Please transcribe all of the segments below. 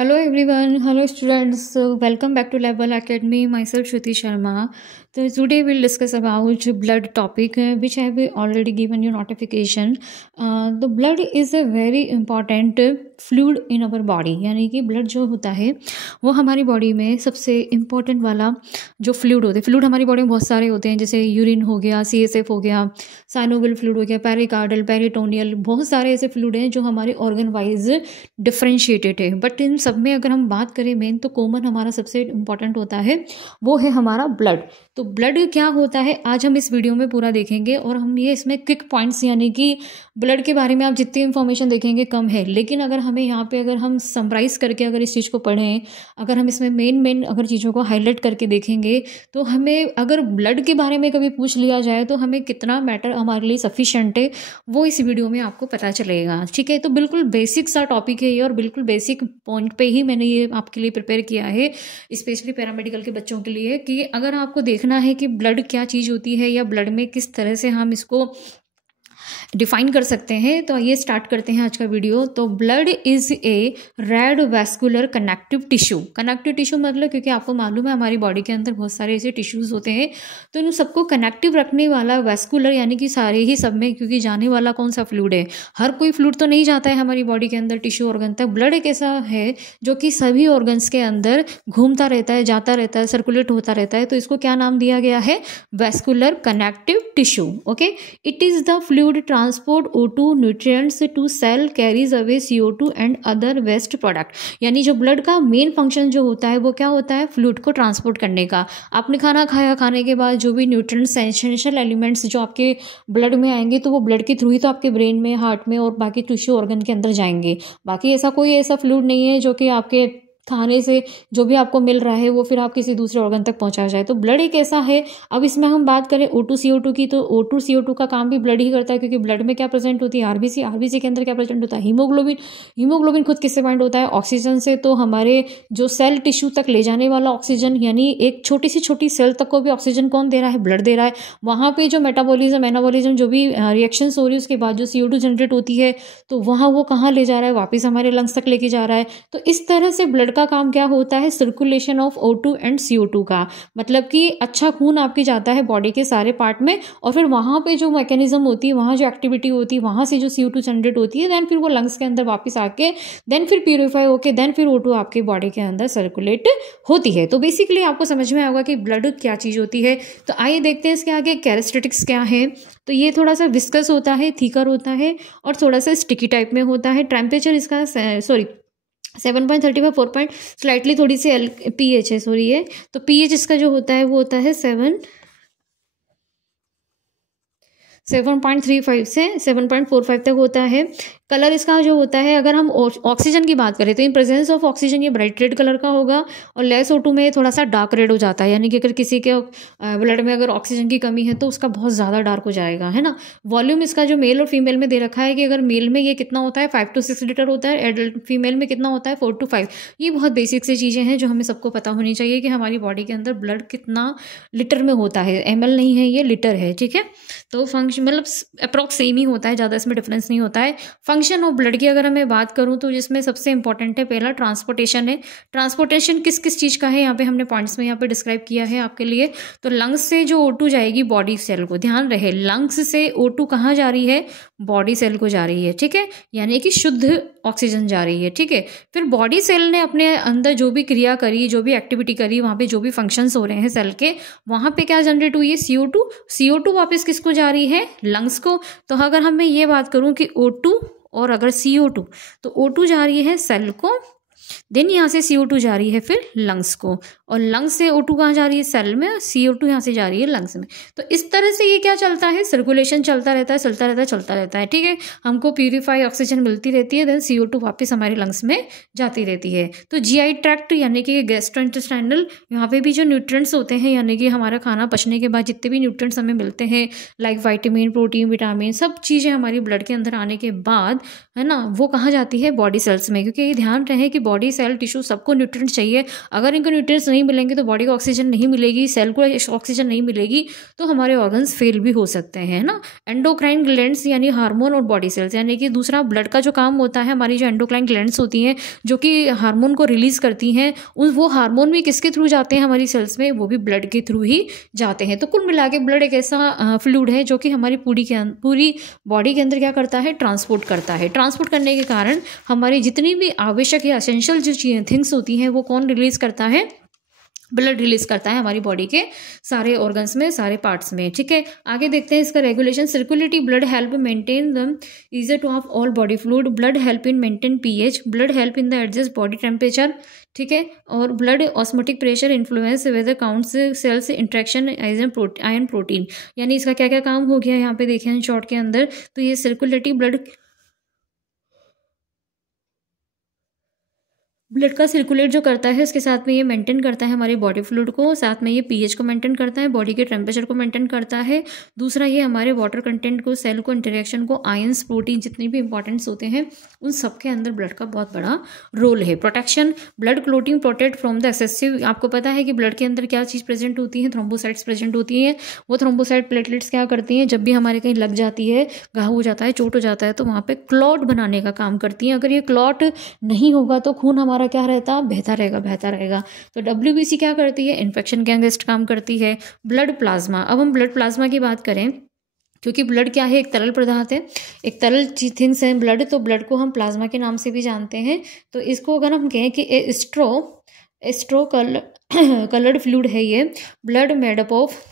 Hello everyone, hello students. So welcome back to Level Academy. Myself Shruti Sharma. So today we'll discuss about blood topic, which I have already given you notification. The blood is a very important fluid in our body. यानी कि blood जो होता है वो हमारी body में सबसे important वाला जो फ्लूइड होते हैं. फ्लूइड हमारी बॉडी में बहुत सारे होते हैं, जैसे यूरिन हो गया, CSF हो गया, साइनोवियल फ्लूइड हो गया, पेरिकार्डल, पेरिटोनियल, बहुत सारे ऐसे फ्लूइड हैं जो हमारे ऑर्गन वाइज डिफ्रेंशिएटेड है. बट इन सब में अगर हम बात करें मेन तो कॉमन हमारा सबसे इम्पॉर्टेंट होता है वो है हमारा ब्लड. तो ब्लड क्या होता है आज हम इस वीडियो में पूरा देखेंगे और हम ये इसमें क्विक पॉइंट्स यानी कि ब्लड के बारे में आप जितनी इन्फॉर्मेशन देखेंगे कम है, लेकिन अगर हमें यहाँ पे अगर हम समराइज करके अगर इस चीज़ को पढ़ें, अगर हम इसमें मेन अगर चीज़ों को हाईलाइट करके देखेंगे तो हमें अगर ब्लड के बारे में कभी पूछ लिया जाए तो हमें कितना मैटर हमारे लिए सफिशिएंट है वो इस वीडियो में आपको पता चलेगा. ठीक है, तो बिल्कुल बेसिक सा टॉपिक है ये और बिल्कुल बेसिक पॉइंट पे ही मैंने ये आपके लिए प्रिपेयर किया है, स्पेशली पैरामेडिकल के बच्चों के लिए, कि अगर आपको देखना है कि ब्लड क्या चीज़ होती है या ब्लड में किस तरह से हम इसको डिफाइन कर सकते हैं. तो आइए स्टार्ट करते हैं आज का वीडियो. तो blood is a red vascular connective tissue. Connective tissue मतलब क्योंकि आपको मालूम है हमारी बॉडी के अंदर बहुत सारे ऐसे टिश्यूज होते हैं, तो इन सबको कनेक्टिव रखने वाला वैस्कुलर यानी कि सारे ही सब में, क्योंकि जाने वाला कौन सा फ्लूइड है, हर कोई फ्लूइड तो नहीं जाता है हमारी बॉडी के अंदर टिश्यू ऑर्गन तक. ब्लड एक ऐसा है जो कि सभी ऑर्गन्स के अंदर घूमता रहता है, जाता रहता है, सर्कुलेट होता रहता है, तो इसको क्या नाम दिया गया है, vascular connective tissue. Okay, it is the fluid transport O2 nutrients to cell carries away CO2 and other waste product. यानी जो ब्लड का मेन फंक्शन जो होता है वो क्या होता है, फ्लूइड को ट्रांसपोर्ट करने का. आपने खाना खाया, खाने के बाद जो भी न्यूट्रिएंट्स एसेंशियल एलिमेंट्स जो आपके ब्लड में आएंगे तो वो ब्लड के थ्रू ही तो आपके ब्रेन में, हार्ट में और बाकी टिश्यू ऑर्गन के अंदर जाएंगे. बाकी ऐसा कोई ऐसा फ्लूइड नहीं है जो कि आपके खाने से जो भी आपको मिल रहा है वो फिर आप किसी दूसरे ऑर्गन तक पहुंचा जाए. तो ब्लड एक ऐसा है. अब इसमें हम बात करें O2 CO2 की, तो O2 CO2 का काम भी ब्लड ही करता है, क्योंकि ब्लड में क्या प्रेजेंट होती है, आरबीसी. आरबीसी के अंदर क्या प्रेजेंट होता है, हीमोग्लोबिन. हीमोग्लोबिन खुद किससे बाइंड होता है, ऑक्सीजन से. तो हमारे जो सेल टिश्यू तक ले जाने वाला ऑक्सीजन, यानी एक छोटी सी छोटी सेल तक को भी ऑक्सीजन कौन दे रहा है, ब्लड दे रहा है. वहां पे जो मेटाबॉलिज्म एनाबॉलिज्म जो भी रिएक्शंस हो रही है उसके बाद जो CO2 जनरेट होती है तो वहां वो कहाँ ले जा रहा है, वापिस हमारे लंग्स तक लेके जा रहा है. तो इस तरह से ब्लड का काम क्या होता है, circulation of O2 and CO2 का. मतलब कि अच्छा खून आपके जाता है बॉडी के सारे पार्ट में और फिर वहां पे जो मैकेनिज्म होती है, वहां जो एक्टिविटी होती है, वहां से जो CO2 जनरेट होती है, देन फिर वो लंग्स के अंदर वापस आके देन फिर प्यूरिफाई होके देन फिर O2 आपके बॉडी के अंदर सर्कुलेट होती है. तो बेसिकली आपको समझ में आएगा कि ब्लड क्या चीज होती है. तो आइए देखते हैं इसके आगे कैरेक्टरिस्टिक्स क्या है. तो ये थोड़ा सा विस्कस होता है, थिकर होता है और थोड़ा सा स्टिकी टाइप में होता है. टेम्परेचर इसका 7.35 4 पॉइंट स्लाइटली थोड़ी सी pH है, सॉरी ये. तो pH इसका जो होता है वो होता है 7.35 से 7.45 तक होता है. कलर इसका जो होता है, अगर हम ऑक्सीजन की बात करें तो इन प्रेजेंस ऑफ ऑक्सीजन ये ब्राइट रेड कलर का होगा और लेस O2 में थोड़ा सा डार्क रेड हो जाता है. यानी कि अगर किसी के ब्लड में अगर ऑक्सीजन की कमी है तो उसका बहुत ज़्यादा डार्क हो जाएगा, है ना. वॉल्यूम इसका जो मेल और फीमेल में दे रखा है कि अगर मेल में ये कितना होता है 5 to 6 लीटर होता है, एडल्ट फीमेल में कितना होता है 4 to 5. ये बहुत बेसिक सी चीज़ें हैं जो हमें सबको पता होनी चाहिए कि हमारी बॉडी के अंदर ब्लड कितना लीटर में होता है. ml नहीं है, ये लीटर है. ठीक है, तो फंक्शन मतलब अप्रॉक्स सेम ही होता है, ज़्यादा इसमें डिफरेंस नहीं होता है. फंक्शन ऑफ ब्लड की अगर मैं बात करूं तो जिसमें सबसे इंपॉर्टेंट है पहला ट्रांसपोर्टेशन है. ट्रांसपोर्टेशन किस किस चीज़ का है यहाँ पे हमने पॉइंट्स में यहाँ पे डिस्क्राइब किया है आपके लिए. तो लंग्स से जो O2 जाएगी बॉडी सेल को, ध्यान रहे लंग्स से O2 कहाँ जा रही है, बॉडी सेल को जा रही है. ठीक है, यानी कि शुद्ध ऑक्सीजन जा रही है. ठीक है, फिर बॉडी सेल ने अपने अंदर जो भी क्रिया करी, जो भी एक्टिविटी करी, वहाँ पे जो भी फंक्शंस हो रहे हैं सेल के, वहाँ पे क्या जनरेट हुई है, CO2 वापस किसको जा रही है, लंग्स को. तो अगर हम मैं ये बात करूँ कि O2 और अगर CO2, तो O2 जा रही है सेल को, देन यहाँ से CO2 जा रही है फिर लंग्स को, और लंग्स से O2 कहाँ जा रही है, सेल में, CO2 यहाँ से जा रही है लंग्स में. तो इस तरह से ये क्या चलता है, सर्कुलेशन चलता रहता है, चलता रहता है. ठीक है, हमको प्यूरिफाई ऑक्सीजन मिलती रहती है, देन CO2 वापस हमारे लंग्स में जाती रहती है. तो GI ट्रैक्ट यानी कि गैस्ट्रोइंटेस्टाइनल, यहाँ पे भी जो न्यूट्रिएंट्स होते हैं, यानी कि हमारा खाना पचने के बाद जितने भी न्यूट्रिएंट्स हमें मिलते हैं, लाइक वाइटामिन, प्रोटीन, विटामिन, सब चीज़ें हमारी ब्लड के अंदर आने के बाद, है ना, वो कहाँ जाती है, बॉडी सेल्स में. क्योंकि ध्यान रहे कि बॉडी सेल टिश्यू सबको न्यूट्रिएंट चाहिए। अगर इनको न्यूट्रिएंट्स नहीं मिलेंगे तो बॉडी को ऑक्सीजन नहीं मिलेगी, सेल को ऑक्सीजन नहीं मिलेगी तो हमारे ऑर्गन्स फेल भी हो सकते हैं ना। एंडोक्राइन ग्लैंड्स यानी हार्मोन और बॉडी सेल्स, यानी कि दूसरा ब्लड का जो काम होता है, हमारी जो एंडोक्राइन ग्लैंड्स होती हैं जो कि हार्मोन को रिलीज करती हैं, वो हार्मोन भी किसके थ्रू जाते हैं हमारी सेल्स में, वो भी ब्लड के थ्रू ही जाते हैं। तो कुल मिला के ब्लड एक ऐसा फ्लूइड है जो कि हमारी पूरी बॉडी के अंदर क्या करता है, ट्रांसपोर्ट करता है। ट्रांसपोर्ट करने के कारण हमारी जितनी भी आवश्यक या एसेंशियल जो थिंग्स होती हैं वो कौन रिलीज करता है, ब्लड रिलीज करता है हमारी बॉडी के सारे ऑर्गन्स में, सारे पार्ट्स में। ठीक है, आगे देखते हैं इसका regulation. Circulatory blood help maintain the easer to of all body fluid, blood help in maintain pH, blood help in the adjust body temperature. ठीक है, और blood osmotic pressure influence whether counts cells interaction iron protein. यानी इसका क्या क्या काम हो गया यहाँ पे देखें इन शॉर्ट के अंदर। तो ये सर्कुलेटरी ब्लड का सर्कुलेट जो करता है उसके साथ में ये मेंटेन करता है हमारी बॉडी फ्लूइड को, साथ में ये पीएच को मेंटेन करता है, बॉडी के टेम्परेचर को मेंटेन करता है। दूसरा ये हमारे वाटर कंटेंट को, सेल को, इंटरेक्शन को, आयंस, प्रोटीन जितने भी इंपॉर्टेंट्स होते हैं उन सब के अंदर ब्लड का बहुत बड़ा रोल है। Protection, blood clotting protect from the excessive. आपको पता है कि ब्लड के अंदर क्या चीज़ प्रेजेंट होती है, थ्रोम्बोसाइट्स प्रेजेंट होती हैं। वो थ्रोम्बोसाइट प्लेटलेट्स क्या करती हैं, जब भी हमारे कहीं लग जाती है, घाव हो जाता है, चोट हो जाता है तो वहाँ पे क्लॉट बनाने का काम करती हैं। अगर ये क्लॉट नहीं होगा तो खून हमारा क्या रहता, बहता रहेगा। तो WBC क्या करती है, इन्फेक्शन के अगेंस्ट काम करती है। ब्लड प्लाज्मा, अब हम ब्लड प्लाज्मा की बात करें, क्योंकि ब्लड क्या है, एक तरल पदार्थ है, एक तरल थिंग्स है ब्लड, तो ब्लड को हम प्लाज्मा के नाम से भी जानते हैं। तो इसको अगर हम कहें कि स्ट्रो कलर्ड फ्लूइड है ये, blood made up of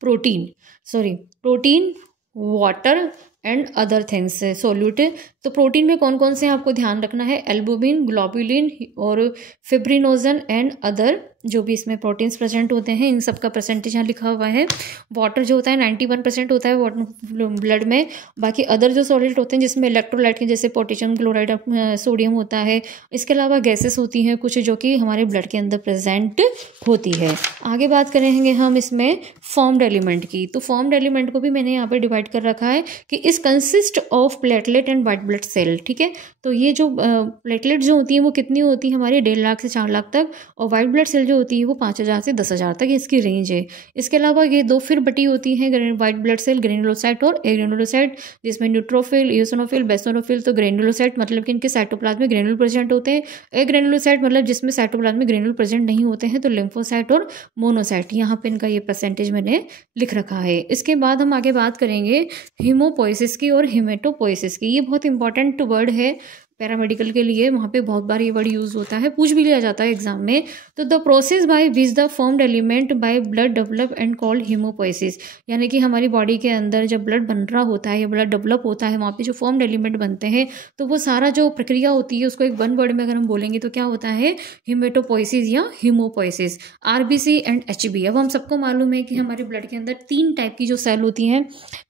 protein, water and other things solute. तो प्रोटीन में कौन कौन से आपको ध्यान रखना है, एल्बुमिन, ग्लोबुलिन और फिब्रिनोजन एंड अदर जो भी इसमें प्रोटीन्स प्रेजेंट होते हैं, इन सब का परसेंटेज यहाँ लिखा हुआ है। वाटर जो होता है 91% होता है वाटर ब्लड में। बाकी अदर जो सॉल्यूट होते हैं जिसमें इलेक्ट्रोलाइट के जैसे पोटेशियम क्लोराइड, सोडियम होता है। इसके अलावा गैसेस होती हैं कुछ जो कि हमारे ब्लड के अंदर प्रेजेंट होती है। आगे बात करेंगे हम इसमें फॉर्म्ड एलिमेंट की। तो फॉर्म्ड एलिमेंट को भी मैंने यहाँ पर डिवाइड कर रखा है कि इस consist of platelet and white blood cell. ठीक है, तो ये जो प्लेटलेट जो होती है वो कितनी होती है हमारी, 1.5 लाख से 4 लाख तक, और वाइट ब्लड सेल जो होती है वो 5,000 से 10,000 तक इसकी रेंज है। इसके अलावा ये दो फिर बटी होती हैं वाइट ब्लड सेल, ग्रेनुलोसाइट और एग्रेनुलोसाइट, जिसमें न्यूट्रोफिल, इओसिनोफिल, बेसोनोफिल। तो ग्रेनुलोसाइट मतलब कि इनके साइटोप्लाज्म में ग्रेनुल प्रेजेंट होते हैं। एग्रेनुलोसाइट मतलब जिसमें साइटोप्लाज्म में ग्रेनुल प्रेजेंट नहीं होते हैं। तो लिम्फोसाइट और मोनोसाइट, यहाँ पे इनका ये परसेंटेज मैंने लिख रखा है। इसके बाद हम आगे बात करेंगे हीमोपोइसिस की और हिमेटोपोइसिस की। ये बहुत इंपॉर्टेंट वर्ड है पैरामेडिकल के लिए, वहाँ पे बहुत बार ये वर्ड यूज होता है, पूछ भी लिया जाता है एग्जाम में। तो the process by which the formed element by blood develop and called haemopoiesis, यानी कि हमारी बॉडी के अंदर जब ब्लड बन रहा होता है या ब्लड डेवलप होता है, वहाँ पे जो फॉर्म्ड एलिमेंट बनते हैं, तो वो सारा जो प्रक्रिया होती है उसको एक वन वर्ड में अगर हम बोलेंगे तो क्या होता है, हिमेटोपोइसिस या हीमोपोइसिस। RBC and HB। अब हम सबको मालूम है कि हमारे ब्लड के अंदर 3 टाइप की जो सेल होती हैं,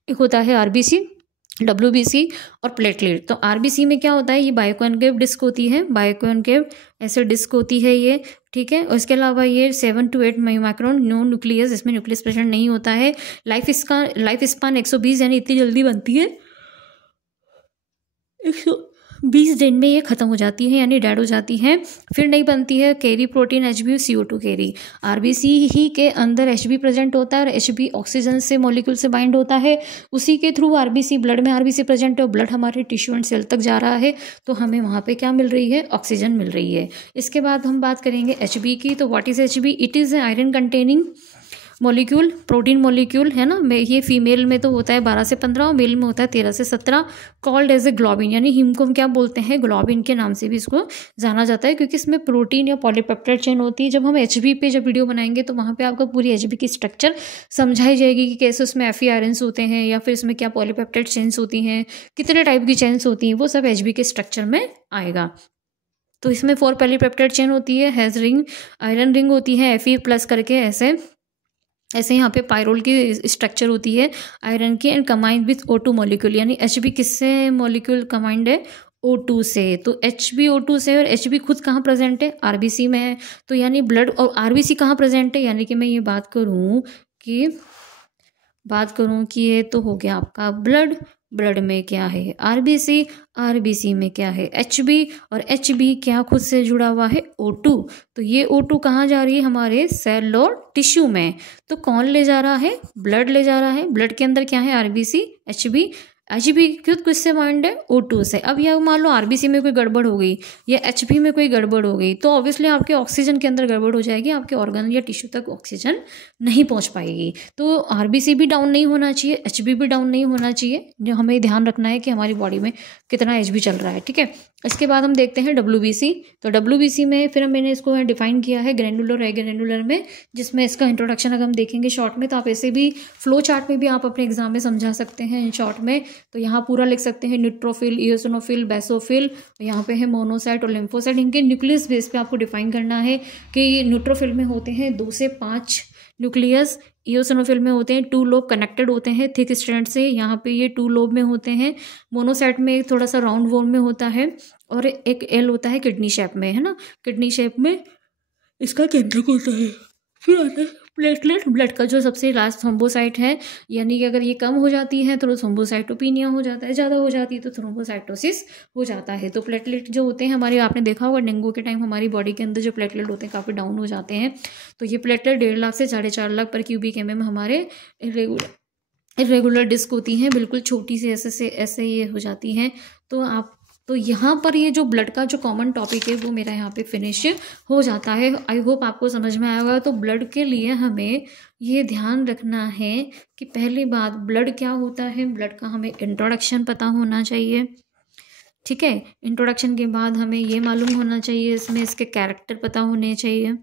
एक होता है RBC, WBC और प्लेटलेट। तो RBC में क्या होता है, ये बायोकॉन्केव डिस्क होती है, बायोकॉन्केव ऐसे डिस्क होती है ये। ठीक है, और इसके अलावा ये 7 to 8 माइक्रोन, नो न्यूक्लियस, इसमें न्यूक्लियस प्रेजेंट नहीं होता है। लाइफ स्पान 120, यानी इतनी जल्दी बनती है, 120 दिन में ये खत्म हो जाती है, यानी डेड हो जाती है, फिर नहीं बनती है। Carry protein HB, CO2 carry. RBC ही के अंदर HB प्रेजेंट होता है और HB ऑक्सीजन से मॉलिक्यूल से बाइंड होता है, उसी के थ्रू RBC, ब्लड में RBC प्रेजेंट है और ब्लड हमारे टिश्यू एंड सेल तक जा रहा है, तो हमें वहाँ पे क्या मिल रही है, ऑक्सीजन मिल रही है। इसके बाद हम बात करेंगे HB की। तो what is HB? It is iron containing molecule, protein molecule है ना। ये फीमेल में तो होता है 12 से 15 और मेल में होता है 13 से 17। कॉल्ड एज ए ग्लोबिन, यानी हिम को हम क्या बोलते हैं, ग्लोबिन के नाम से भी इसको जाना जाता है, क्योंकि इसमें प्रोटीन या पॉलीपेप्टाइड चेन होती है। जब हम HB पे जब वीडियो बनाएंगे तो वहाँ पे आपको पूरी HB की स्ट्रक्चर समझाई जाएगी कि कैसे उसमें Fe आयरन्स होते हैं या फिर इसमें क्या पॉलीपेप्टाइड चेन्स होती हैं, कितने टाइप की चेन्स होती हैं, वो सब HB के स्ट्रक्चर में आएगा। तो इसमें 4 पॉलीपेप्टाइड चेन होती है, हैज रिंग, आयरन रिंग होती है Fe प्लस करके, ऐसे यहाँ पे पायरोल की स्ट्रक्चर होती है आयरन की, and command with O2 molecule. यानी HB किससे मॉलिक्यूल कमाइंड है, O2 से। तो HB O2 से, और HB खुद कहाँ प्रेजेंट है, RBC में है। तो यानी ब्लड और RBC कहाँ प्रेजेंट है, यानी कि मैं ये बात करूँ कि ये तो हो गया आपका ब्लड, ब्लड में क्या है आरबीसी, आरबीसी में क्या है एचबी, और एचबी क्या खुद से जुड़ा हुआ है O2। तो ये O2 कहाँ जा रही है हमारे सेल और टिश्यू में। तो कौन ले जा रहा है, ब्लड ले जा रहा है। ब्लड के अंदर क्या है आरबीसी, एचबी, एचबी किससे बाइंड है O2 से। अब यह मान लो आरबीसी में कोई गड़बड़ हो गई या एचबी में कोई गड़बड़ हो गई तो ऑब्वियसली आपके ऑक्सीजन के अंदर गड़बड़ हो जाएगी, आपके ऑर्गन या टिश्यू तक ऑक्सीजन नहीं पहुंच पाएगी। तो आरबीसी भी डाउन नहीं होना चाहिए, एचबी भी डाउन नहीं होना चाहिए। जो हमें ध्यान रखना है कि हमारी बॉडी में कितना एचबी चल रहा है, ठीक है। इसके बाद हम देखते हैं डब्ल्यूबीसी। तो डब्ल्यूबीसी में फिर मैंने इसको डिफाइन किया है ग्रैनुलर है ग्रैनुलर में, जिसमें इसका इंट्रोडक्शन अगर हम देखेंगे शॉर्ट में तो आप ऐसे भी फ्लो चार्ट में भी आप अपने एग्जाम में समझा सकते हैं इन शॉर्ट में। तो यहाँ पूरा लिख सकते हैं न्यूट्रोफिल, इओसिनोफिल, बेसोफिल, यहाँ पे है मोनोसाइट और लिम्फोसाइट। इनके न्यूक्लियस बेस पे आपको डिफाइन करना है कि न्यूट्रोफिल में होते हैं 2 से 5 न्यूक्लियस, इओसिनोफिल में होते हैं 2 लोब कनेक्टेड होते हैं थिक स्ट्रैंड से, यहाँ पे ये 2 लोब में होते हैं। मोनोसाइट में थोड़ा सा राउंड वॉल में होता है और एक एल होता है किडनी शेप में, है ना, किडनी शेप में इसका केंद्रक होता है। फिर आता है प्लेटलेट, ब्लड का जो सबसे लास्ट थ्रोम्बोसाइट है, यानी कि अगर ये कम हो जाती है तो थ्रोम्बोसाइटोपिनिया हो जाता है, ज़्यादा हो जाती है तो थ्रोम्बोसाइटोसिस हो जाता है। तो प्लेटलेट जो होते हैं हमारे, आपने देखा होगा डेंगू के टाइम हमारी बॉडी के अंदर जो प्लेटलेट होते हैं काफ़ी डाउन हो जाते हैं। तो ये प्लेटलेट 1.5 लाख से 4.5 लाख पर क्यूबिक mm हमारे इरेगुलर डिस्क होती हैं, बिल्कुल छोटी सी ऐसे ये हो जाती हैं। तो यहाँ पर ये जो ब्लड का जो कॉमन टॉपिक है वो मेरा यहाँ पे फिनिश हो जाता है। आई होप आपको समझ में आया होगा। तो ब्लड के लिए हमें ये ध्यान रखना है कि पहली बात ब्लड क्या होता है, ब्लड का हमें इंट्रोडक्शन पता होना चाहिए, ठीक है। इंट्रोडक्शन के बाद हमें ये मालूम होना चाहिए, इसमें इसके कैरेक्टर पता होने चाहिए,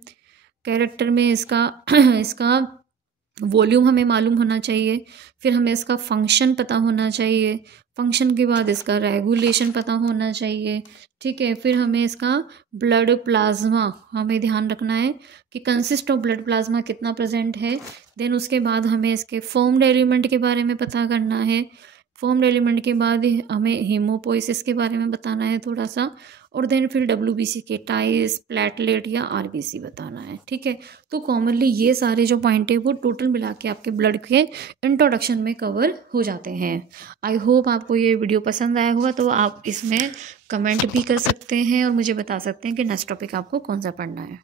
कैरेक्टर में इसका वॉल्यूम हमें मालूम होना चाहिए, फिर हमें इसका फंक्शन पता होना चाहिए, फंक्शन के बाद इसका रेगुलेशन पता होना चाहिए, ठीक है। फिर हमें इसका ब्लड प्लाज्मा हमें ध्यान रखना है कि कंसिस्ट ऑफ ब्लड प्लाज्मा कितना प्रेजेंट है। देन उसके बाद हमें इसके फॉर्म्ड एलिमेंट के बारे में पता करना है, फॉर्म्ड एलिमेंट के बाद हमें हीमोपोइसिस के बारे में बताना है थोड़ा सा, और देन फिर डब्ल्यूबीसी के टाइस, प्लेटलेट या आरबीसी बताना है, ठीक है। तो कॉमनली ये सारे जो पॉइंट है वो टोटल मिला के आपके ब्लड के इंट्रोडक्शन में कवर हो जाते हैं। आई होप आपको ये वीडियो पसंद आया होगा। तो आप इसमें कमेंट भी कर सकते हैं और मुझे बता सकते हैं कि नेक्स्ट टॉपिक आपको कौन सा पढ़ना है।